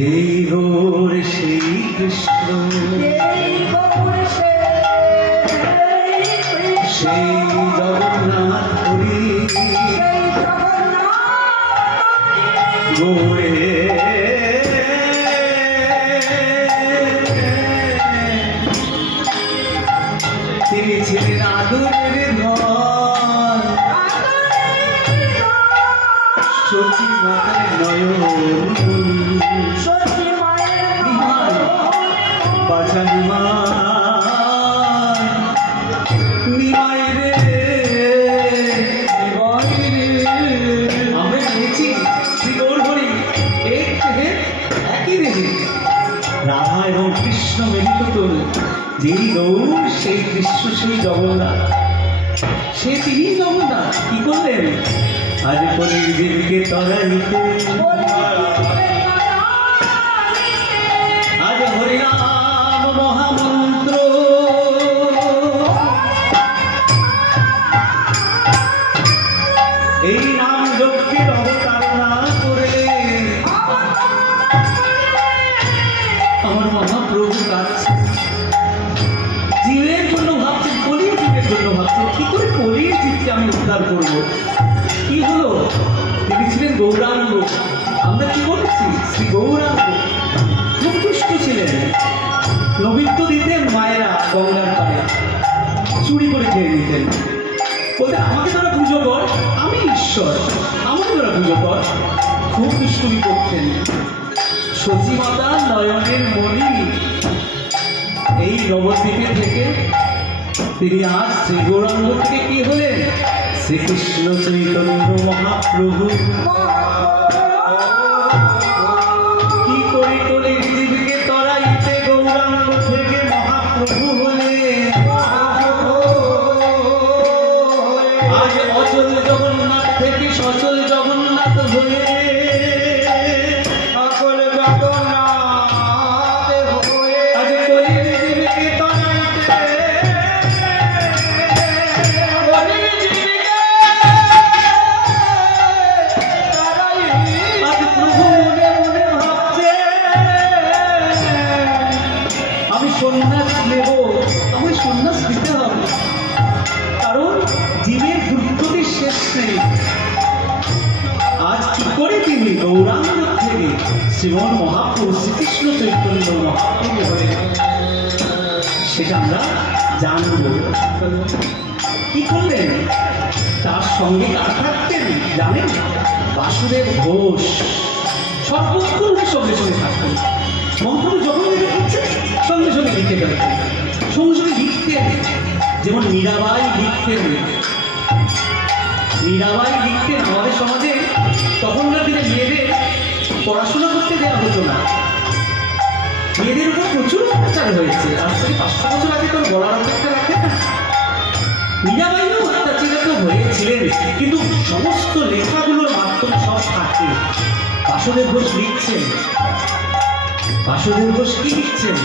যেই গৌর সেই কৃষ্ণ, সেই জগন্নাথ হরি গৌরে তিনি ছিলেন আদরের ধন, সতী মাতার নয়ন বাঁচা নিমাই রে আমরা দেখেছি শ্রী গৌর হরি একই রে রাধা এবং কৃষ্ণ মিলিত তোল, যেই গৌর সেই কৃষ্ণ সেই জগন্নাথ, সে তিনি জগন্নাথ কি করলেন? আজ কলির দেবীকে তরাইতে আজ হরিনাম মহামন্ত্র এই নাম যজ্ঞের অবতারণা করে আমার মহাপ্রভু কাছে জীবের জন্য ভাবছেন, কলির জীবের জন্য ভাবছেন কি করে কলির জীবকে আমি উদ্ধার করব। কি হলো? তিনি ছিলেন গৌরাঙ্গ, আমরা কি বলেছি শ্রী গৌরাঙ্গ, খুব দুষ্ট ছিলেন, নৈবেদ্য দিতেন মায়েরা গঙ্গার পাড়ে, চুরি করে খেয়ে নিতেন, বলতেন আমাকে তারা পুজো কর, আমি ঈশ্বর, আমাকে তারা পুজো কর, খুব দুষ্টুমি করতেন। সতী মাতা নয়নের মণি এই নবদ্বীপে থেকে তিনি আজ শ্রী গৌরাঙ্গ থেকে কি হলেন? শ্রীকৃষ্ণ চৈতন্য মহাপ্রভু। কি করি কলির জীবকে তরাইতে গৌরাঙ্গ থেকে মহাপ্রভু হলে আজ অচল জগন্নাথ থেকে সচল জগন্নাথ হয়ে আজ কলির জীবকে তরাইতে সন্ন্যাস নেব, আমি সন্ন্যাস দিতে হবে, কারণ জীবের দুর্গতির শেষ নেই। আজ কি করে তিনি গৌরাঙ্গ থেকে শ্রীমন মহাপ্রভু শ্রীকৃষ্ণ চৈতন্য মহাপ্রভু হয়ে সেটা আমরা জানব। কি করলেন? তার সঙ্গে কারা থাকতেন জানেন? বাসুদেব ঘোষ সর্বক্ষণ সঙ্গে সঙ্গে থাকতেন, মহাপ্রভু যখন লিখে করছেন সঙ্গে সঙ্গে লিখে ফেলতেন, সঙ্গে সঙ্গে লিখতেন। যেমন মীরাবাই লিখতেন, মীরাবাই লিখতেন। আমাদের সমাজে তখনকার দিনে মেয়েদের পড়াশোনা করতে দেওয়া হতো না, মেয়েদের উপর প্রচুর অত্যাচার হয়েছে। আজ থেকে 500 বছর আগে তোর গলার অপেক্ষা রাখে না। মীরাবাইও অত্যাচারিত হয়েছিলেন, কিন্তু সমস্ত লেখাগুলোর মাধ্যমে সব থাকে। বাসুদেব ঘোষ লিখছেন, বাসুদেব ঘোষ কি লিখছেন?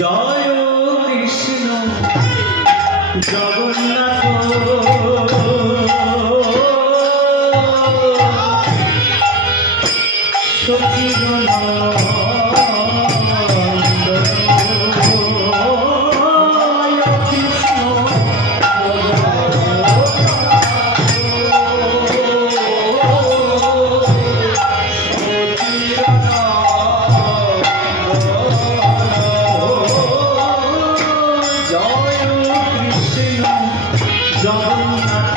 জয় কৃষ্ণ জগন্নাথ সচিবন জগন্নাথ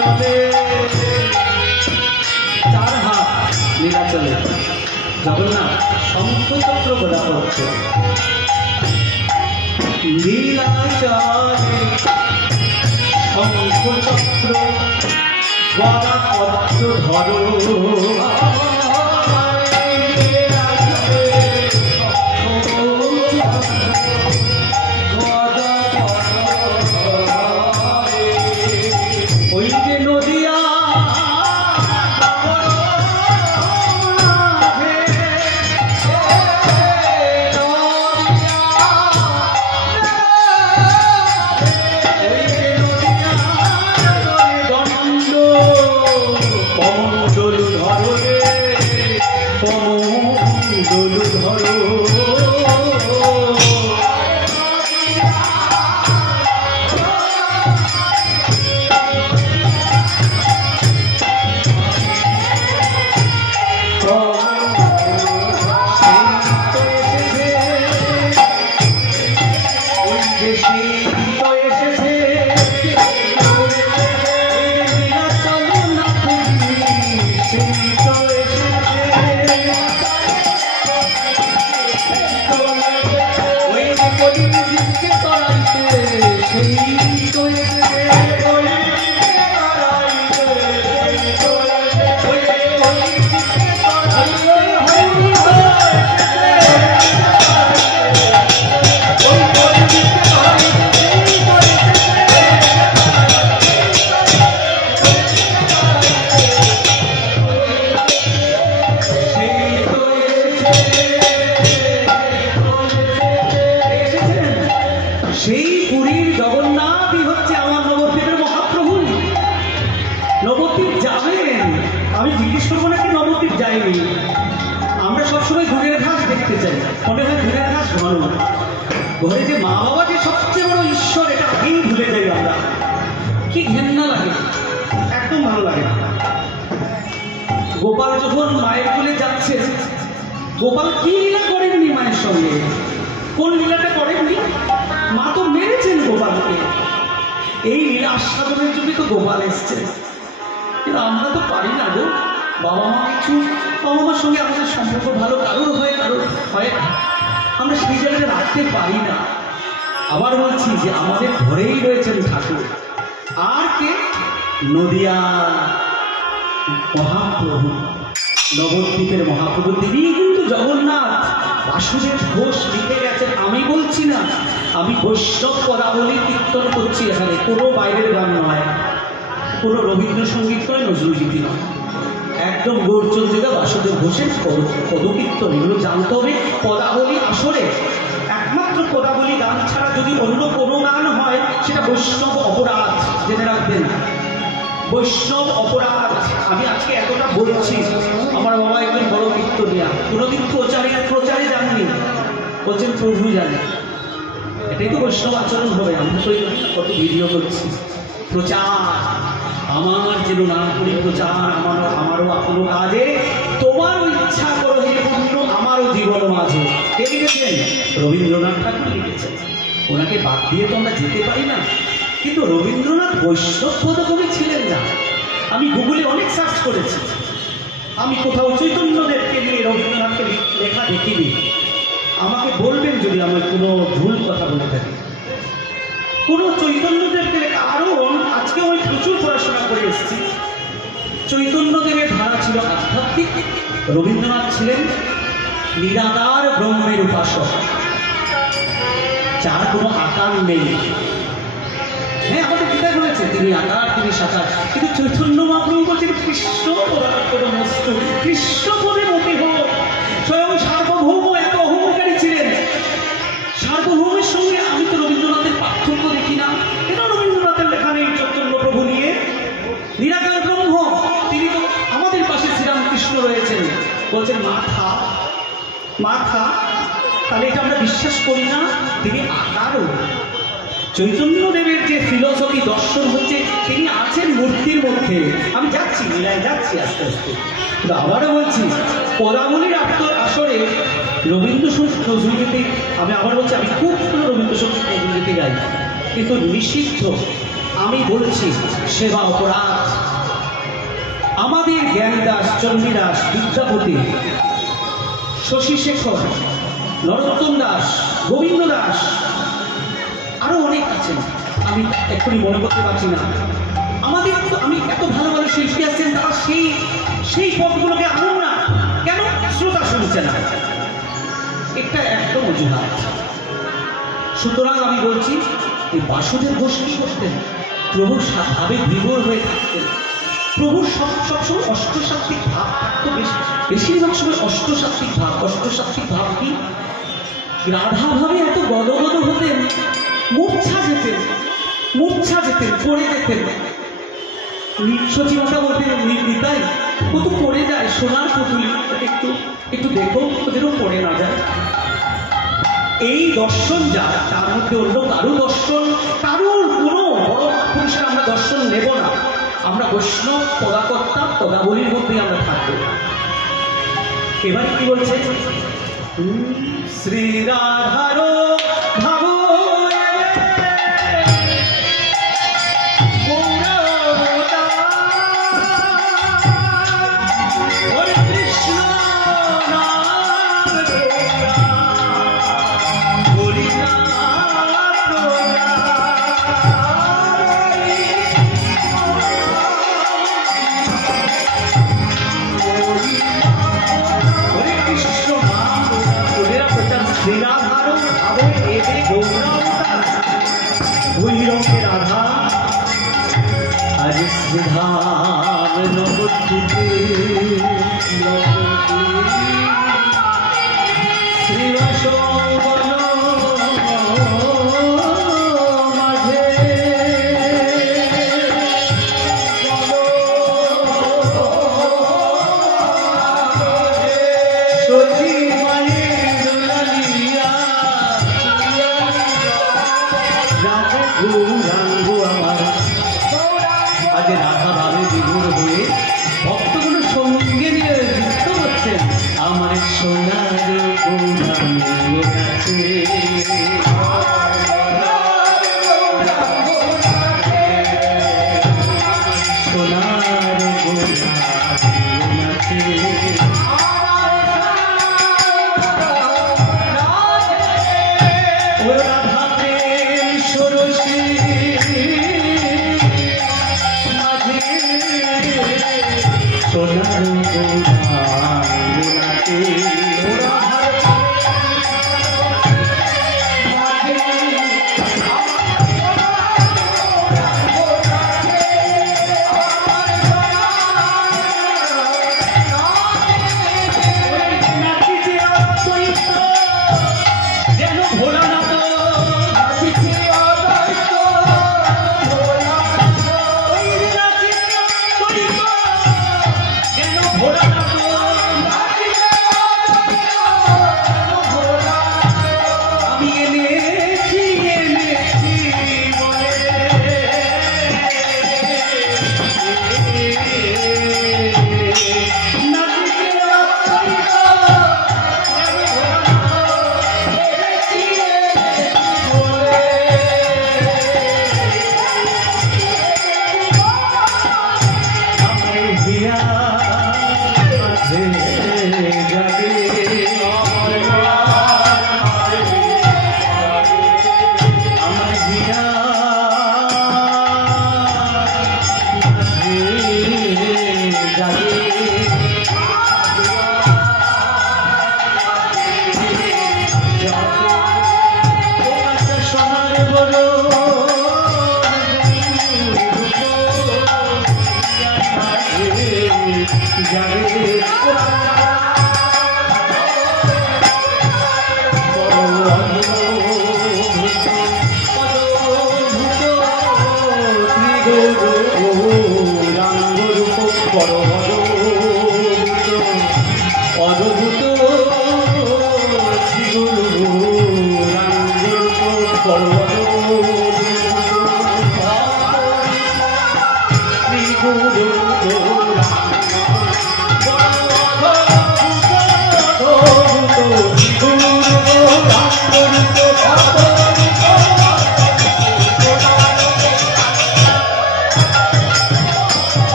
চলে চার হাত লীলা চলে জগন্নাথ শঙ্খচক্র গদা করছে লীলা চলে শঙ্খচক্র গদা পত্র ধরো ওই যে নদিয়া আমি জিজ্ঞেস করবো নাকি নবদ্বীপ যাইনি আমরা সবসময় ধানের ঘাস দেখতে চাই মনে হয় ধানের ঘাস ঘন ঘরে যে মা বাবা যে সবচেয়ে বড় ঈশ্বর এটা আগেই ভুলে যাই আমরা কি ঘেন্না লাগে একদম ভালো লাগে না গোপাল যখন মায়ের কোলে যাচ্ছে গোপাল কি লীলা করেননি মায়ের সঙ্গে কোন লীলাটা করেননি মা তো মেরেছেন গোপালকে এই লীলা আস্বাদনের জন্য তো গোপাল এসছে কিন্তু আমরা তো পারি না গো বাবা মা কিছু বাবা মার সঙ্গে আমাদের সম্পর্ক ভালো কারোর হয় না আমরা সেই জায়গাটা রাখতে পারি না আবার বলছি যে আমাদের ঘরেই রয়েছেন ঠাকুর আর কে নদিয়া মহাপ্রভু নবদ্বীপের মহাপ্রভু তিনি কিন্তু জগন্নাথ বাসুদেব ঘোষ লিখে গেছেন আমি বলছি না আমি বৈষ্ণব পদাবলী কীর্তন করছি এখানে কোনো বাইরের গান নয় কোনো রবীন্দ্রসঙ্গীত নয় নজরুলগীতি নয় একদম গৌরচন্দ্রিকা বাসুদেব ঘোষের পদকীর্তন এগুলো জানতে হবে পদাবলী আসলে একমাত্র পদাবলী গান ছাড়া যদি অন্য কোনো গান হয় সেটা বৈষ্ণব অপরাধ জেনে রাখবেন বৈষ্ণব অপরাধ আমি আজকে এতটা বলছি আমার বাবা একজন বড় কীর্তনিয়া কোনোদিন প্রচারে যাননি বলছেন প্রভু জানে এটাই তো বৈষ্ণব আচরণ হবে আমরা তো কত ভিডিও করছি প্রচার আমার যেন না করি প্রচার আমারও কোনো কাজে তোমারও ইচ্ছা করো হে পুণ্য আমারও জীবন মাঝে কে লিখেছেন রবীন্দ্রনাথ ঠাকুর লিখেছেন ওনাকে বাদ দিয়ে তো আমরা যেতে পারি না কিন্তু রবীন্দ্রনাথ বৈষ্ণব পদকবি ছিলেন না আমি গুগলে অনেক সার্চ করেছি আমি কোথাও চৈতন্যদেবকে নিয়ে রবীন্দ্রনাথকে লেখা দেখিনি আমাকে বলবেন যদি আমি কোনো ভুল কথা বলে থাকি কোনো চৈতন্যদেবকে লেখা আরও আজকে আমি প্রচুর পড়াশোনা করে এসেছি চৈতন্যদেবের ধারা ছিল আধ্যাত্মিক রবীন্দ্রনাথ ছিলেন নিরাকার ব্রহ্মের উপাসক যার কোনো আকার নেই হ্যাঁ আমাদের গীতায় রয়েছে তিনি আকার তিনি সাকার কিন্তু চৈতন্য মহাপ্রভু বলছেন কৃষ্ণ কৃষ্ণ পদে মতি হোক স্বয়ং সার্বভৌম এত অহংকারী ছিলেন সার্বভৌমের সঙ্গে আমি তো রবীন্দ্রনাথের পার্থক্য দেখি না কেন রবীন্দ্রনাথের লেখা নেই চৈতন্য প্রভু নিয়ে নিরাকার ব্রহ্ম তিনি তো আমাদের পাশে শ্রীরামকৃষ্ণ রয়েছেন বলছেন মাথা তাহলে এটা আমরা বিশ্বাস করি না তিনি আকারও চৈতন্যদেবের যে ফিলসফি দর্শন হচ্ছে তিনি আছেন মূর্তির মধ্যে আমি যাচ্ছি লীলায় যাচ্ছি আস্তে আস্তে কিন্তু আবারও বলছি পদাবলীর আসরে রবীন্দ্রসঙ্গীত নজরুলগীতি আমি আবার বলছি আমি খুব রবীন্দ্রসঙ্গীত নজরুলগীতি গাই কিন্তু নিষিদ্ধ আমি বলছি সেবা অপরাধ। আমাদের জ্ঞানদাস, চণ্ডীদাস, বিদ্যাপতি, শশীশেখর, নরোত্তম দাস, গোবিন্দ দাস, আরো অনেক আছেন, আমি এক্ষুনি মনে করতে পারছি না। আমাদের আমি এত ভালো ভালো শিল্পী আছেন, তারা সেই পদগুলোকে আনুন না কেন? শ্রোতা শুনছে না, এটা একদম অজুহাত। সুতরাং আমি বলছি, এই বাসুদেব ঘোষ কি করতেন? প্রভুর আবেগ বিভোর হয়ে থাকতেন। প্রভুর সবসময় অষ্টসাত্ত্বিক ভাব থাকতো, বেশিরভাগ সময় অষ্টসাত্ত্বিক ভাব। অষ্টসাত্ত্বিক ভাব কি? রাধা ভাবে এত গদগদ হতেন, মূর্ছা যেতেন, পড়ে যেতেন। সচিবতা বলতেন, নিতাই ও তো পড়ে যায়, সোনার পুতুলি, একটু দেখো ওদেরও পড়ে না যায়। এই দর্শন যার, তার মধ্যে অন্য কারো দর্শন, কারোর কোনো বড় পুরুষের আমরা দর্শন নেব না। আমরা বৈষ্ণব পদাকর্তা পদাবলীর মধ্যে আমরা থাকবো। এবার কি বলছে? শ্রী রাধার ভাব রাধা আজ ধাম নবদ্বীপে শ্রীবাসবন মাঝে সচি মায়ের দুলালিয়া গৌরাঙ্গ আমার। আজ রাধা ভাবে বিভোর হয়ে ভক্তগুলো সঙ্গে নিয়ে যুক্ত হচ্ছেন আমার সোনার গৌরাঙ্গ কাছে। সোনার গৌরাঙ্গ কাছে সোনার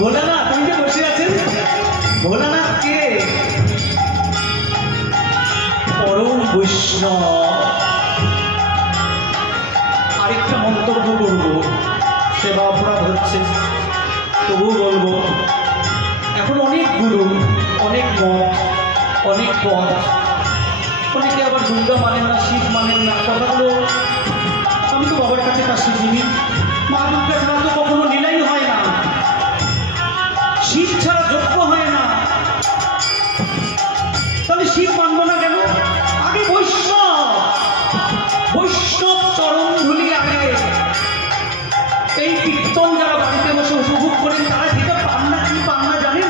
ভোলানাথ তুমি যে বসে আছেন, ভোলানাথ কে? পরম বৈষ্ণব। আরেকটা মন্তব্য করবো, সেবা অপরাধ হচ্ছে তবুও বলবো, এখন অনেক গুরু, অনেক মঠ, অনেক পথ, অনেকে আবার দুর্গা মানেন না, শিব মানেন না। কথাগুলো আমি তো বাবার কাছে তা শিখিনি। মা দুর্গা ছাড়া তো কখনো লীলাই হয় না, শিব ছাড়া যজ্ঞ হয় না, তাহলে শিব মানবো না কেন? আগে বৈষ্ণব, বৈষ্ণব চরণ ধুলি আগে। এই কীর্তন যারা বাড়িতে বসে উপভোগ করেন তারা যেটা পান না, কি পান না জানেন?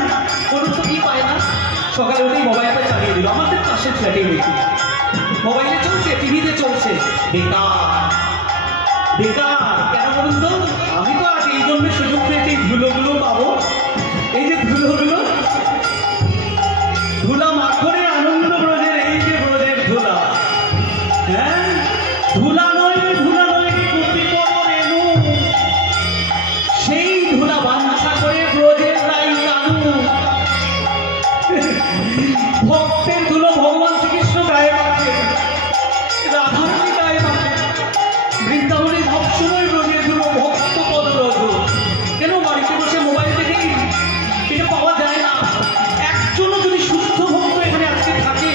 বলুন তো কি পায় না? সকালে উঠেই মোবাইলটা চালিয়ে দিল, আমাদের পাশের ফ্ল্যাটে দেখি মোবাইলে চলছে, টিভিতে চলছে। বেকার বেকার কেন বলুন তো? আমি তো আজ এই জন্য সুযোগ পেয়েছি ধুলোগুলো পাবো। এই যে ধুলোগুলো, ধুলা মাখনে আনন্দ ব্রজের, এই যে ব্রজের ধুলা, হ্যাঁ ধুলা নয়, ধুলা নয় কুটি রেণু, সেই ধুলা বাঞ্ছা করে ব্রজের রাই কানু। ভক্তের ধুলো ভগবান শ্রীকৃষ্ণ গায়ে মাখে, রাধারানী গায়ে মাখে, বৃন্দাবনের ভক্তময় ব্রজের ধুলো ভক্ত পদরজ। কেন বাড়িতে বসে মোবাইল দেখেই এটা পাওয়া যায় না? একজনও যদি শুদ্ধ ভক্ত এখানে আজকে থাকে,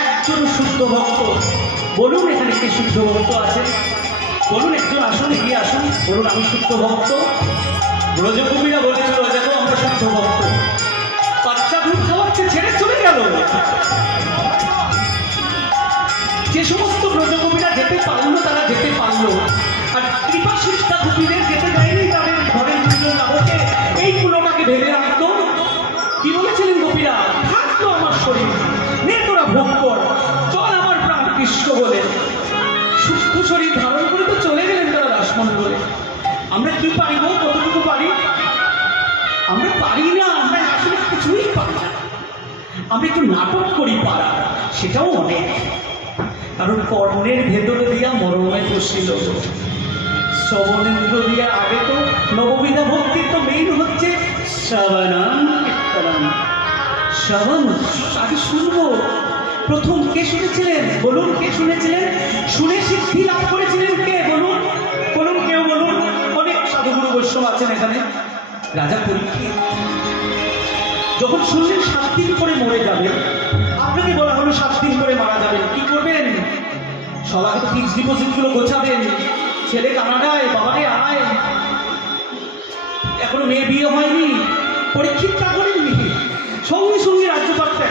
একজন শুদ্ধ ভক্ত বলুন, এখানে কে শুদ্ধ ভক্ত আছে? বলুন, একজন আসুন, এগিয়ে আসুন, বলুন আমি শুদ্ধ ভক্ত। ব্রজকবিরা বলেছিল দেখো আমরা শুদ্ধ ভক্ত। বাচ্চা দুধ খাওয়াচ্ছে ছেড়ে চলে গেল। যে সমস্ত ব্রজকবিরা যেতে পারলো তারা যেতে পারলো, আর কৃপা শিক্ষা গোপীদের যেতে দেয়নি তাদের ঘরের দুজন রাবকে। এই কুলোটাকে ভেবে রাখতো। কি বলেছিলেন গোপীরা? থাকতো আমার শরীর, নে তোরা ভোগ কর, চল আমার প্রাণ কৃষ্ণ বলে। সুস্থ শরীর ধারণ করে তো চলে গেলেন তারা রাসমণ্ডলে। আমরা কি পারিব? কতটুকু পারি? আমরা পারি না, আমরা আসলে কিছুই পারি না। আমরা একটু নাটক করি পারা, সেটাও অনেক। কারণ কর্ণের ভেতরে দিয়া মরমে বসিল, শ্রবণেন্দ্র দিয়া আগে তো নববিধা ভক্তির তো মেইন হচ্ছে শ্রবণাম কীর্তনম। শ্রবণ আগে শুনবো। প্রথম কে শুনেছিলেন? বলুন, কে শুনেছিলেন? শুনে সিদ্ধি লাভ করেছিলেন কে? বলুন বলুন, কেউ বলুন। অনেক সাধুগুরু বৈষ্ণব আছেন এখানে। রাজা পরীক্ষিত যখন শুনলেন 7 দিন করে মরে যাবেন, আপনাকে বলা হলো 7 দিন করে মারা যাবেন, কি করবেন? সবাই তো ফিক্সড ডিপোজিট গুলো গোছাবেন। ছেলে কানাডায়, বাবারে আয়, এখনো মেয়ে বিয়ে হয়নি। পরীক্ষিত